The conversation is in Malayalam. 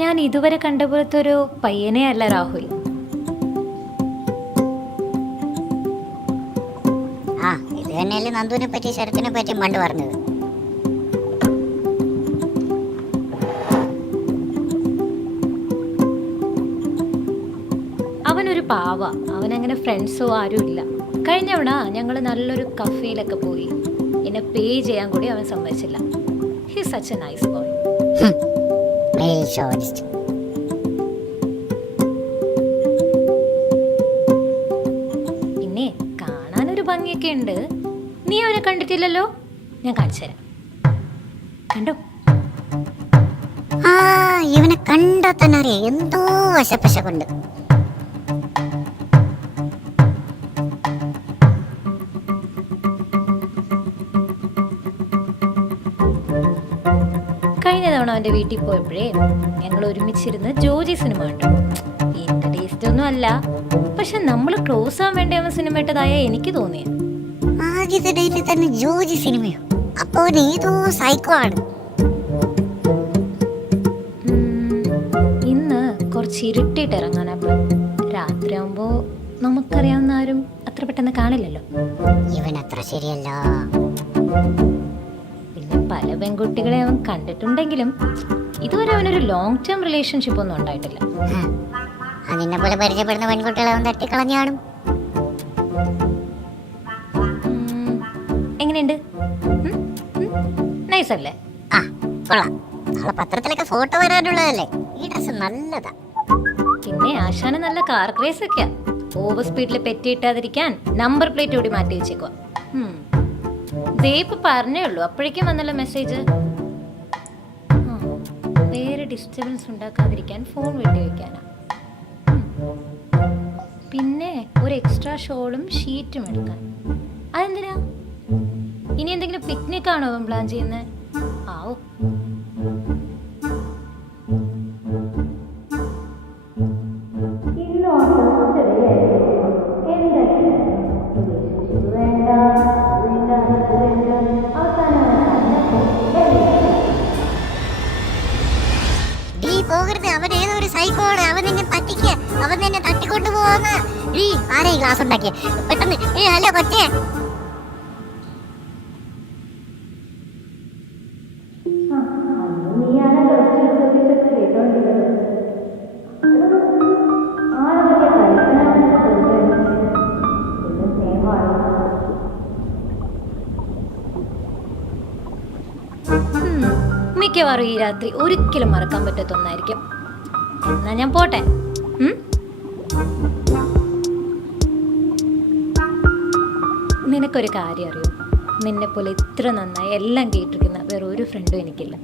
ഞാൻ ഇതുവരെ കണ്ട പോലത്തെ ഒരു പയ്യനെ അല്ല രാഹുൽ. ആ ഇത് തന്നെയല്ലേ നന്ദുവിനെ പറ്റി ശരത്തിനെ പറ്റി പണ്ട് പറഞ്ഞത്. അവനൊരു പാവ. അവനങ്ങനെ ഫ്രണ്ട്സോ ആരും ഇല്ല. കഴിഞ്ഞവണ ഞങ്ങൾ നല്ലൊരു കഫേയിലൊക്കെ പോയി. എന്നെ പേ ചെയ്യാൻ കൂടി അവൻ സമ്മതിച്ചില്ല. He such A nice boy. പിന്നെ കാണാനൊരു ഭംഗിയൊക്കെ ഉണ്ട്. നീ അവനെ കണ്ടിട്ടില്ലല്ലോ? ഞാൻ കാണിച്ചു തരാം. കണ്ടോ? ആ ഇവനെ കണ്ടാ തന്നെ അറിയാം എന്തോ വശപ്പശക്കുണ്ട്. കഴിഞ്ഞ തവണ അവൻ്റെ വീട്ടിൽ പോയപ്പോഴേ ഞങ്ങൾ ഒരുമിച്ചിരുന്ന് ജോജി സിനിമ കണ്ടു. എൻ്റെ ടേസ്റ്റ് ഒന്നും അല്ല, പക്ഷെ നമ്മൾ ക്ലോസ് ആവാൻ വേണ്ടി അവൻ സിനിമ ഇട്ടതായ എനിക്ക് തോന്നിയത്. ആദ്യത്തെ ഡേറ്റിൽ തന്നെ ജോജി സിനിമയോ? അപ്പോ ഏതോ സൈക്കോ ആണ്. ഇന്ന് കുറച്ച് ഇരുട്ടിയിട്ട് ഇറങ്ങാനാ പ്ലാൻ. രാത്രിയാകുമ്പോ നമുക്കറിയാവുന്ന ആരും അത്ര പെട്ടെന്ന് കാണില്ലല്ലോ. ഇവനത്ര ശരിയല്ല. പിന്നെ പല പെൺകുട്ടികളെ അവൻ കണ്ടിട്ടുണ്ടെങ്കിലും ഇതുവരെ അവനൊരു ലോങ് ടേം റിലേഷൻഷിപ്പ് ഒന്നും ഉണ്ടായിട്ടില്ല. അതിനെ പോലെ പരിചയപ്പെടുന്ന പെൺകുട്ടികളെ അവൻ തട്ടിക്കളഞ്ഞു കാണും. എങ്ങനെയുണ്ട്? നൈസ് അല്ലേ? ആ കൊള്ളാം. നാളെ പത്രത്തിലൊക്കെ ഫോട്ടോ വരാനുള്ളതല്ലേ. ഈ ഡ്രസ് നല്ലതാ. പിന്നെ ആശാന് നല്ല കാർ ക്രേസ് ഒക്കെയാ. ഓവർ സ്പീഡിൽ പെറ്റിയിട്ടാതിരിക്കാൻ നമ്പർ പ്ലേറ്റ് കൂടി മാറ്റി വെച്ചേക്കുക. ദേ ഇപ്പൊ പറഞ്ഞേ ഉള്ളൂ, അപ്പോഴേക്കും വന്നല്ലോ മെസ്സേജ്. വേറെ ഡിസ്റ്റർബൻസ് ഉണ്ടാക്കാതിരിക്കാൻ ഫോൺ വെട്ടി വെക്കാനാ. പിന്നെ ഒരു എക്സ്ട്രാ ഷോളും ഷീറ്റും എടുക്കാൻ. അതെന്തിനാ? ഇനി എന്തെങ്കിലും പിക്നിക് ആണോ അവൻ പ്ലാൻ ചെയ്യുന്നത്? ആവോ. പോകരുത്, അവൻ ഏതോ ഒരു സൈക്കോ ആണ്. അവൻ നിന്നെ പറ്റിക്കുക, അവൻ നിന്നെ തട്ടിക്കൊണ്ടു പോവാന്ന്. ആരാ ഈ ക്ലാസ് ഉണ്ടാക്കിയ? പെട്ടെന്ന് ഹലോ കൊച്ചേ. മിക്കവാറും ഈ രാത്രി ഒരിക്കലും മറക്കാൻ പറ്റാത്ത ഒന്നായിരിക്കും. എന്നാ ഞാൻ പോട്ടെ. നിനക്കൊരു കാര്യം അറിയോ? നിന്നെ പോലെ ഇത്ര നന്നായി എല്ലാം കേട്ടിരിക്കുന്ന വേറെ ഒരു ഫ്രണ്ടും എനിക്കില്ല.